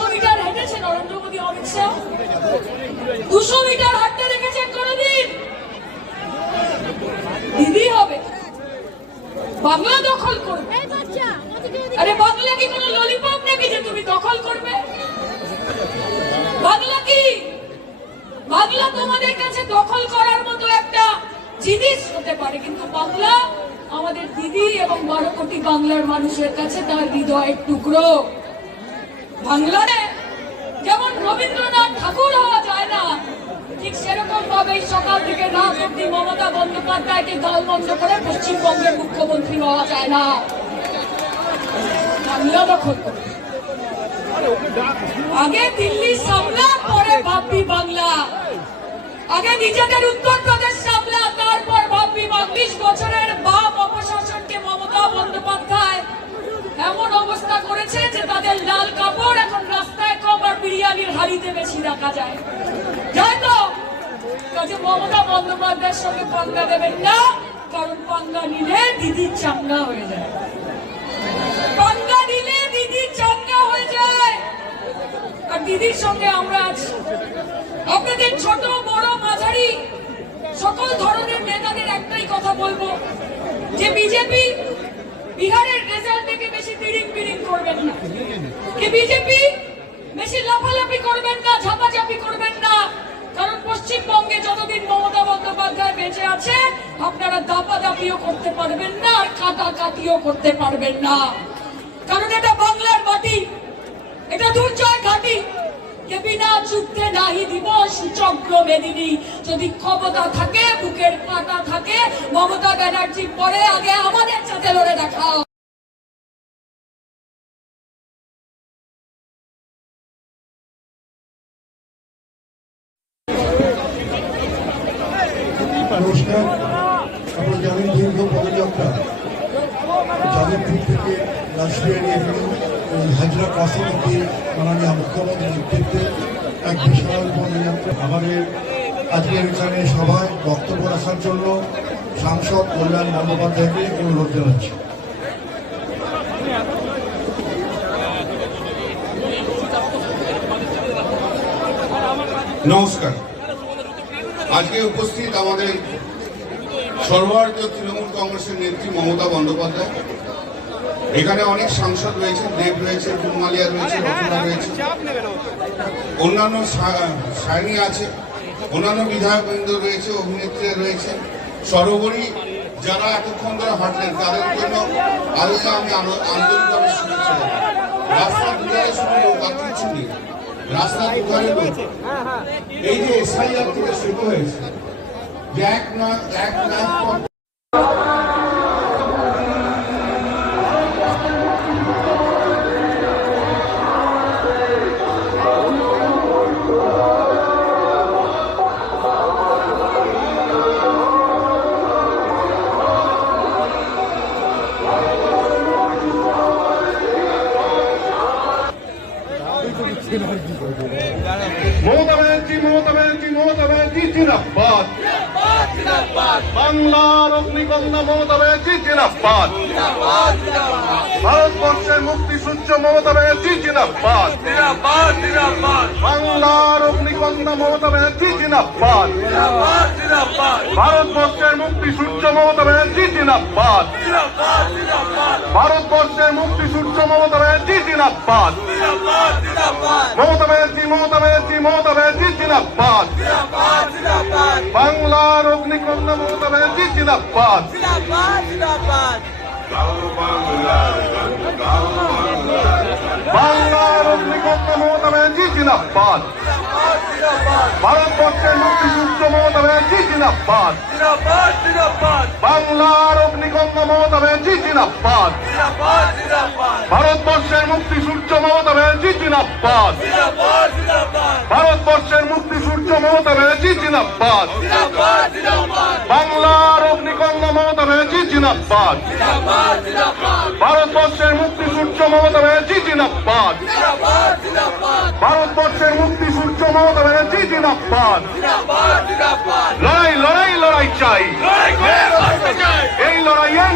দুশো মিটার হেঁটেছে নরেন্দ্র মোদী অমিত শাহ। দুশো মিটার হাঁটতে দেখেছেন কোনোদিন? দিদি হবে। বাংলা দখল করবে। আরে বাংলা কি কোনো ললিপপ নাকি যে তুমি দখল করবে? বাংলা কি? বাংলা তোমাদের কাছে দখল করার মতো একটা জিনিস হতে পারে কিন্তু বাংলা আমাদের দিদি এবং বারো কোটি বাংলার মানুষের কাছে তার হৃদয়ের টুকরো। বাংলায় যেমন রবীন্দ্রনাথ ঠাকুর হওয়া যায় না, ঠিক সেরকম ভাবেই সকাল থেকে রাত অব্দি মমতা বন্দ্যোপাধ্যায়কে দলবন্ধ করে পশ্চিমবঙ্গের মুখ্যমন্ত্রী হওয়া যায় না। বাংলা দখল আগে দিল্লি সামলা পরে ভাববি বাংলা। আগে নিজেদের উত্তরপ্রদেশ সামলা তারপর ভাববি বাংলিশ বছরের বাপ অপশাসনকে মমতা বন্দ্যোপাধ্যায় এমন অবস্থা করেছে যে তাদের লাল কাপড় এখন রাস্তায় কম আর বিরিয়ানির হাড়িতে বেশি দেখা যায়। যায় তো মমতা বন্দ্যোপাধ্যায়ের সঙ্গে পাঙ্গা দেবেন না, কারণ পাঙ্গা নিলে দিদি চাঙ্গা হয়ে যায়। পাঙ্গা নিলে দিদি চাঙ্গা হয়ে যায়। আর দিদির সঙ্গে আমরা আছি। আপনাদের ছোট, বড় মাঝারি, সকল ধরনের নেতাদের একটাই কথা বলব, যে বিজেপি বিহারের রেজাল্ট দেখে বেশি বিড়িং বিড়িং করবেন না। কি বিজেপি বেশি লাফালাফি করবেন না, ঝাপাঝাপি করবেন না। কারণ পশ্চিমবঙ্গে যতদিন মমতা বন্দ্যোপাধ্যায় বেঁচে আছে, আপনারা দাপাদাপিও করতে পারবেন না, আর কাটাকাটিও করতে পারবেন না। কারণ এটা বাংলার মাটি, এটা দুর্জয় ঘাটি। বিনা যুদ্ধে নাহি দিব সুচক্র মেদিনী। যদি ক্ষমতা থাকে, বুকের পাটা থাকে, মমতা ব্যানার্জির পরে আগে আমাদের সাথে লড়ে দেখাও। নমস্কার। আপনারা জানেন দীর্ঘ পদযাত্রা যাদবপুর থেকে রাজবিহারী এভিনিউ হাজরা ক্রসিং অব্দি মাননীয় মুখ্যমন্ত্রীর নেতৃত্বে এক বিশাল পদযাত্রা। আমাদের আজকের এখানে সভায় বক্তব্য রাখার জন্য সাংসদ কল্যাণ বন্দ্যোপাধ্যায়কে অনুরোধ জানাচ্ছি। নমস্কার। আজকে উপস্থিত আমাদের সর্বভারতীয় তৃণমূল কংগ্রেসের নেত্রী মমতা বন্দ্যোপাধ্যায়। এখানে অনেক সাংসদ রয়েছে দেব রয়েছে কুমালিয়া রয়েছে রচনা রয়েছে। অন্যান্য সায়নী আছে, অন্যান্য বিধায়কবৃন্দ রয়েছে, অভিনেত্রী রয়েছে। সর্বোপরি যারা এতক্ষণ ধরে হাঁটলেন, তাদের জন্য আজকে আমি আনো- আন্তরিকভাবে শুনেছি রাস্তা দুধারে শুধু লোক আর রাস্তা দুধারে এই যে এসআইআর থেকে শুরু হয়েছে। এক না এক লাখ মমতা ব্যানার্জি মমতা ব্যানার্জি মমতা ব্যানার্জি জিনাবাদ বাংলার অগ্নিকন্যা মমতা ব্যানার্জি জিনাবাদ ভারতবর্ষের মুক্তি সূর্য মমতা ব্যানার্জি জিনাবাদ বাংলার অগ্নিকন্যা মমতা ব্যানার্জি জিনাবাদ ভারতবর্ষের মুক্তি সূর্য মমতা ব্যানার্জি জিনাবাদ ভারতবর্ষের মুক্তি সূর্য মমতা ব্যানার্জি জিনাবাদ মমতা ব্যানার্জি মমতা ব্যানার্জি মমতা ব্যানার্জি জিনাবাদ বাংলার অগ্নিকন্যা মমতা ব্যানার্জি জিনাবাদ বাংলার অগ্নিকন্যা মমতা ব্যানার্জি জিনাবাদ ভারতবর্ষের মুক্তি সূর্য মমতা ব্যানার্জি জিনাবাদ বাংলার অগ্নিকন্যা মমতা ব্যানার্জি জিনাবাদ ভারতবর্ষের মুক্তি সূর্য মমতা ব্যানার্জি জিনাবাদ ভারতবর্ষের মুক্তি সূর্য মমতা ব্যানার্জি জিনাবাদ বাংলার অগ্নিকন্যা মমতা ব্যানার্জি জিনাব্বাদ ভারতবর্ষের মুক্তি সূর্য মমতা ব্যানার্জি জিনাব্বাদ ভারতবর্ষের মুক্তি সূর্য মমতা ব্যানার্জি জিনাব্বাদ লড়াই লড়াই লড়াই চাই। এই লড়াইয়ের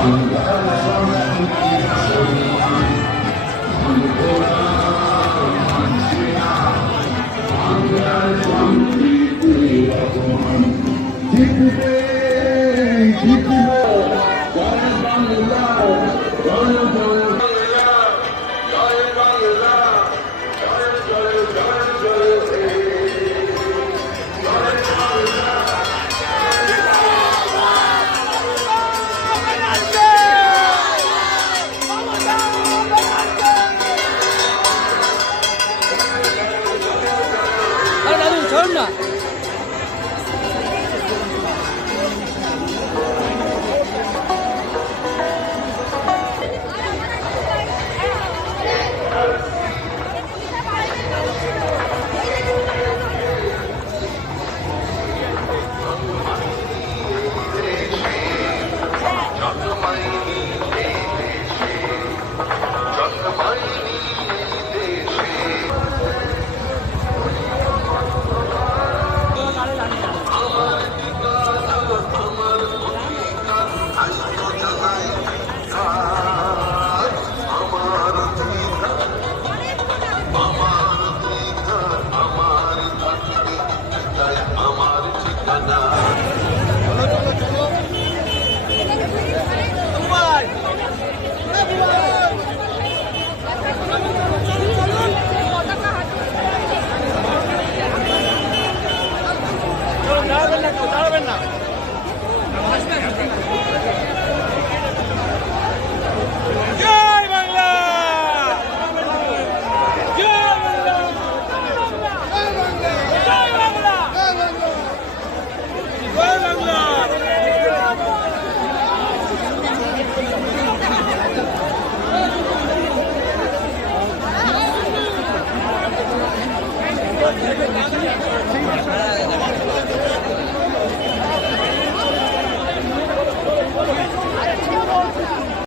やめろ! আরে দাদু